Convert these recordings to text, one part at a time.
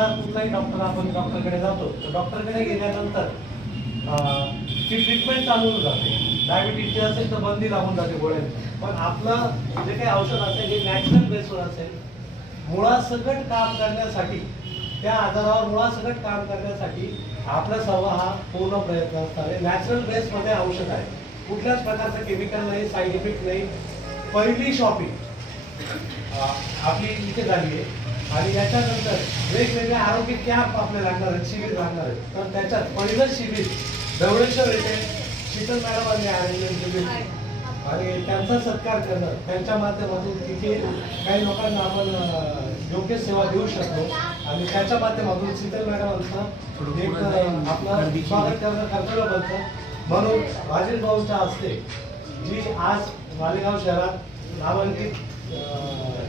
एखादा कुठलाही डॉक्टर आपण डॉक्टरकडे जातो तर डॉक्टरकडे गेल्यानंतर ती ट्रीटमेंट चालू जाते. डायबिटीजची असेल तर बंदी लागून जाते गोळ्यांची. पण आपलं जे काही औषध असेल हे नॅचरल बेसवर असेल, मुळासकट काम करण्यासाठी, त्या आजारावर मुळासकट काम करण्यासाठी आपला सर्व हा पूर्ण प्रयत्न असणार आहे. नॅचरल बेसमध्ये औषध आहे, कुठल्याच प्रकारचं केमिकल नाही, साईड इफेक्ट नाही. पहिली शॉपिंग आपली इथे झाली आहे आणि याच्यानंतर वेगवेगळे आरोग्य कॅम्प आपले लागणार आहेत, शिबिर लागणार आहेत. तर त्याच्यात पहिलं शिबिर दवळेश्वर येथे शीतल मॅडमांनी अरेंजमेंट केली आणि त्यांचा सत्कार करणं, त्यांच्या माध्यमातून तिथे काही लोकांना आपण योग्य सेवा देऊ शकतो आणि त्याच्या माध्यमातून शीतल मॅडमांचं एक आपलं स्वागत करणं कर्तव्य बनतं. म्हणून राजेश भाऊंच्या हस्ते जी आज मालेगाव शहरात नामांकित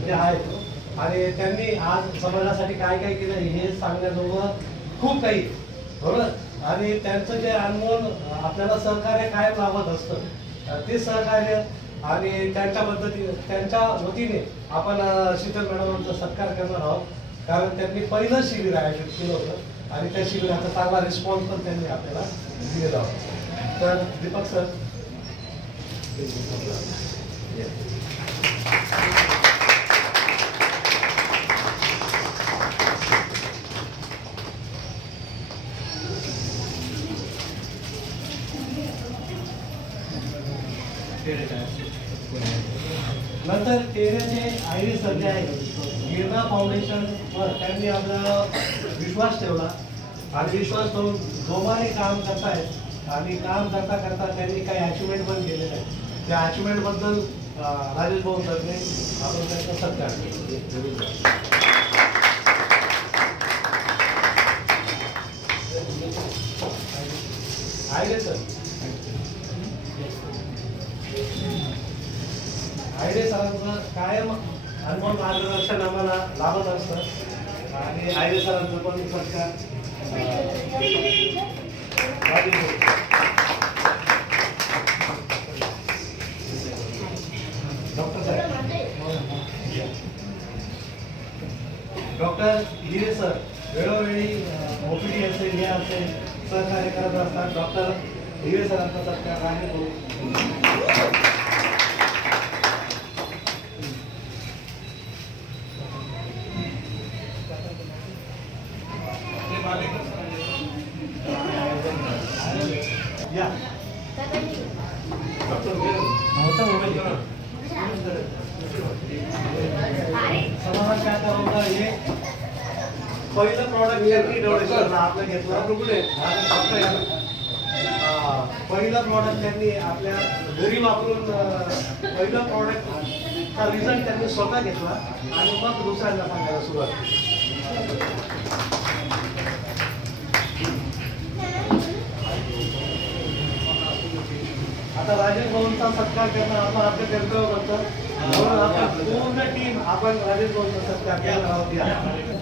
जे आहेत आणि त्यांनी आज समाजासाठी काय काय केलं हे सांगण्याजोगं खूप काही, बरोबर. आणि त्यांचं जे अनमोल आपल्याला सहकार्य कायम लाभत असतं ते सहकार्य आणि त्यांच्या पद्धतीने त्यांच्या वतीने आपण शीतल मॅडमांचा सत्कार करणार आहोत. कारण त्यांनी पहिलं शिबिर आयोजित केलं होतं आणि त्या शिबिराचा चांगला रिस्पॉन्स पण त्यांनी आपल्याला दिलेला होता. तर दीपक सर, नंतर टेरेचे आयरी सर जे आहे गिरणा फाउंडेशनवर त्यांनी आपला विश्वास ठेवला आणि विश्वास ठेवून जोमाने काम करतायत आणि काम करता करता त्यांनी काही अचिव्हमेंट पण केलेले आहे. त्या अचिव्हमेंटबद्दल राजेश भाऊ सरने आपण त्यांचा सत्कार आयरे सर. आयरे सरांचं कायम अनुभव मार्गदर्शन आम्हाला लाभत असतं आणि आयरे सरांचं पण सत्कार डॉक्टर साहेब, डॉक्टर हिरे सर वेळोवेळी ओपीडी असेल हे असेल सहकार्य करत असतात. डॉक्टर हिरे सरांचा सत्कार आहे. या डॉक्टर समाजात काय होतं हे पहिलं प्रॉडक्ट त्यांनी आपलं घेतलं. पहिलं प्रॉडक्ट त्यांनी आपल्या घरी वापरून पहिलं प्रॉडक्टचा रिझल्ट त्यांनी स्वतः घेतला आणि मग दुसऱ्यांना सांगायला सुरुवात केली. आता राजेश भाऊंचा सत्कार करणं आपण आपलं कर्तव्य करतो. पूर्ण टीम आपण राजेश भाऊंचा सत्कार केला आहोत.